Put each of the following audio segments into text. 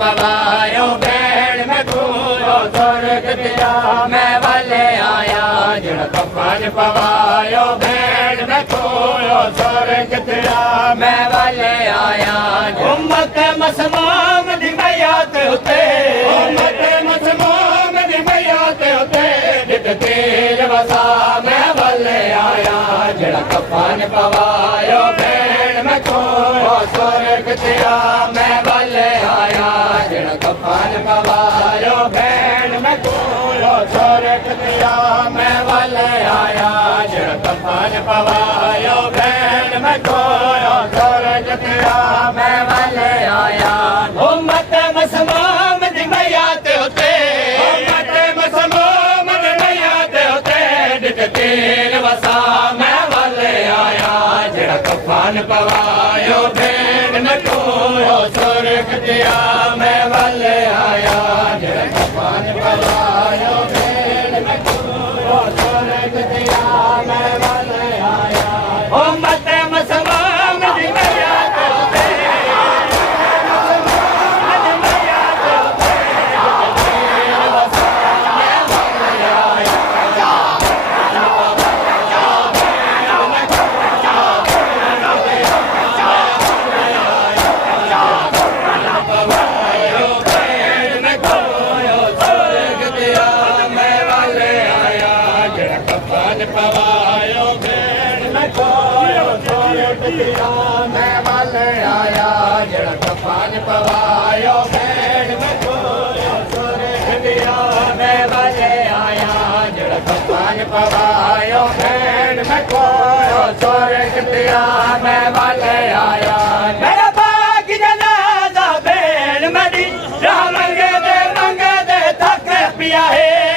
पवायो बैण में पूरो स्वर्ग दिया मैं वाले आया जड़ कफन पवायो बैण में पूरो स्वर्ग दिया मैं वाले आया उम्मत मसमाम दी मैयात उते उम्मत मसमाम दी मैयात उते जित तेर वसा मैं वाले आया जड़ कफन पवायो बैण में पूरो स्वर्ग दिया मैं वाले आया कफन पवायो बैण में पूरो स्वर्ग दिया मैं वाले आया जड़ कफन पवायो बैण में पूरो स्वर्ग दिया मैं वाले आया उम्मत मसमाम दी मैयात होते उम्मत मसमाम दी मैयात होते जित तेर वसा मैं वाले आया जड़ कफन पवायो बैण में पूरो स्वर्ग दिया मैं वाले आया जड़ कफन पवायो बैण में पूरो स्वर्ग दिया मैं वाले आया उम्मत मसमाम दी मैयात होते मसमाम दी मैयात होते तेर वसा मैं वाले आया पवायो बैण में पूरो स्वर्ग दिया मैं वाले आया जड़ कफन पवायो बैण में पूरो स्वर्ग दिया मैं वाले आया जड़ कफन पवायो बैण में पूरो स्वर्ग दिया मैं वाले आया मेरा बाग जनाजा बैण मदी राह मंगे दे थक पिया है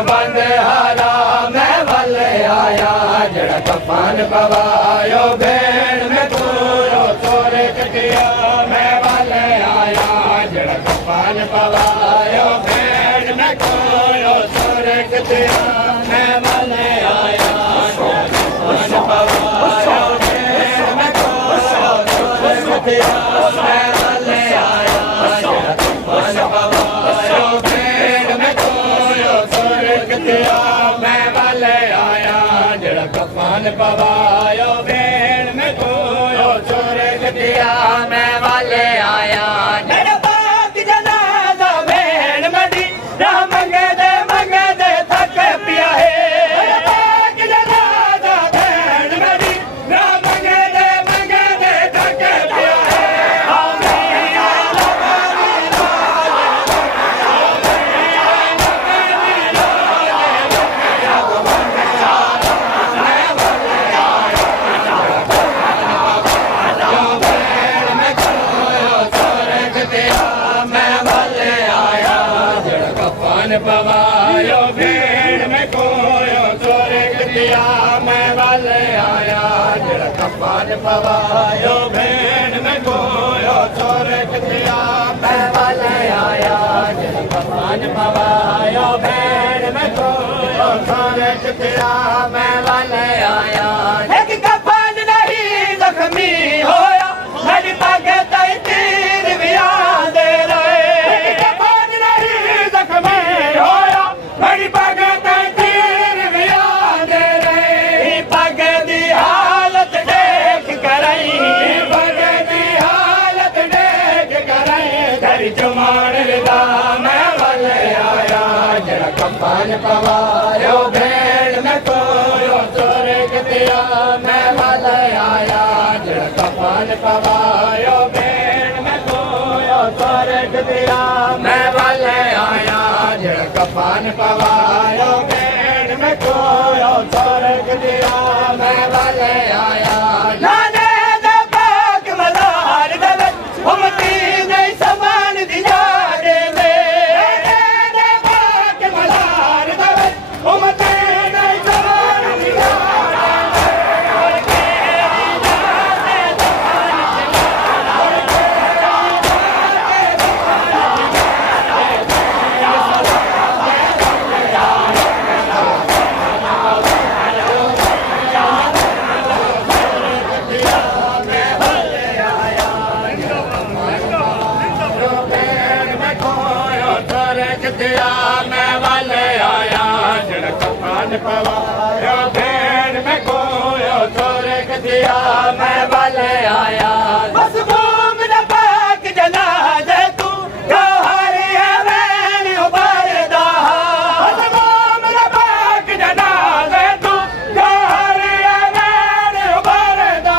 बंद हारा मैं वाले आया जड़ कफन पवायो बैण में पूरो स्वर्ग दिया मैं वाले आया जड़ कफन पवायो बैण में पूरो स्वर्ग दिया मैं वाले आया कफन पवायो बैण में पूरो स्वर्ग दिया मैं वाले आया जड़ कफन पवायो बैण में पूरो स्वर्ग दिया मैं वाले आया जड़ कफन पवायो बैण में पूरो स्वर्ग दिया मैं वाले आया जड़ बाग जनाजा बैण मदी राह मंगे दे थक पिया है बाग जनाजा बैण मदी राह मंगे दे थक पिया है कफन पवायो भेड़ में खोयो स्वर्ग दिया मैं वाले आया जड़ कफन पवायो भेड़ में खोयो स्वर्ग दिया मैं वाले आया जड़ कफन पवायो भेड़ में खोयो स्वर्ग दिया मैं वाले आया एक कफन नहीं जख्मी होया मेरी पग तई तीर भी दे रहे कफन नहीं जख्मी होया मेरी पग तई तीर भी दे रहे पग दी हालत देख करई पग दी हालत देख करई घर जमान दा मैं वाले आया जरा कफन पवायो भेड़ में खोयो स्वर्ग दिया मैं वाले आया जरा कफन पवायो भेड़ में खोयो स्वर्ग दिया मैं वाले आया जरा कफन पवायो भेड़ में खोयो स्वर्ग दिया मैं वाले आया नाने दा पाक मदार दे उमती नहीं समान दिया दे नाने दा पाक मदार दे उमती नहीं समान दिया दिया मैं वाले आया जड़ कफन पवायो भेड़ में खोयो स्वर्ग दिया मैं वाले आया बस घूम न पाक जनाजे तू गौहरी है मैंने उबारदा बस घूम न पाक जनाजे तू गौहरी है मैंने उबारदा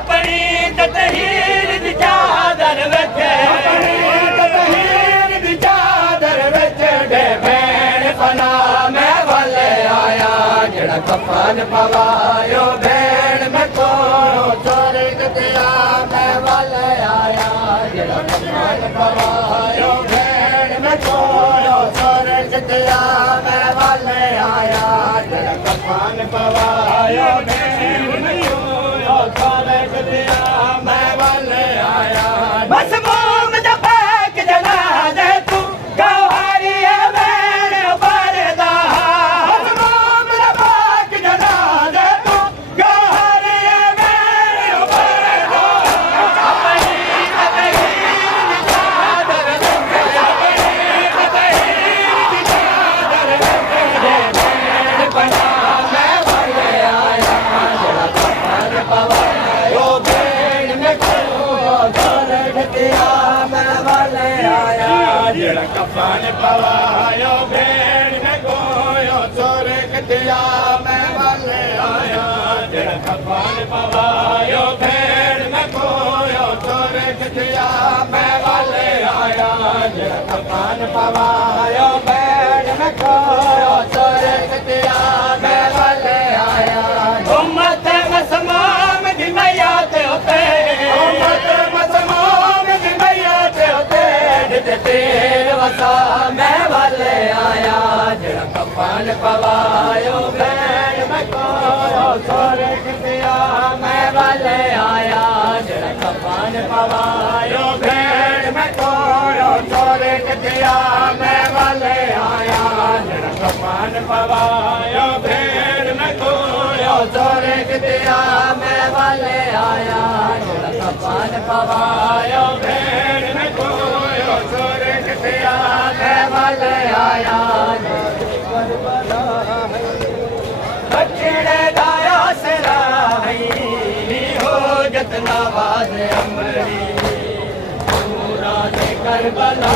अपनी ततहीर दी चादर विच अपनी ततहीर दी चादर विच दे भेड़ पना मैं वाले आया जड़ा कफन पवायो भेड़ में खोयो स्वर्ग दिया मैं वाले आया जड़ा कफन पवायो भेड़ में खोयो स्वर्ग दिया मैं वाले आया जड़ा कफन पवायो भेड़ में खोयो स्वर्ग दिया मैं वाले आया बस मोम दा पाक जनाजे तू गौहरी है मैंने उबारदा बस मोम दा पाक जनाजे तू गौहरी है मैंने उबारदा अपनी ततहीर दी चादर अपनी ततहीर दी चादर दे भेड़ बना मैं वाले आया जड़ा कफन पवायो भेड़ में खोयो स्वर्ग दिया मैं वाले आया जड़ा कफन पवायो भेड़ में खोयो स्वर्ग दिया मैं वाले आया जड़ा कफन पवायो भेड़ में खोयो स्वर्ग दिया मैं वाले आया जड़ा कफन पवायो भेड़ में खोयो स्वर्ग दिया मैं वाले आया उम्मत मसमाम दी मैया ते होते उम्मत मसमाम दी मैया ते होते जिते तेर वसा मैं वाले आया जड़ा कफन पवायो भेड़ में खोयो स्वर्ग दिया मैं वाले आया जड़ा कफन पवायो भेड़ में खोयो स्वर्ग दिया मैं वाले आया जड़ा कफन पवायो भेड़ में खोयो स्वर्ग दिया मैं वाले आया जड़ा कफन पवायो भेड़ में खोयो स्वर्ग दिया मैं वाले आया बचड़े दाया सराई हो जतना बाज अमरी पूरा से करबला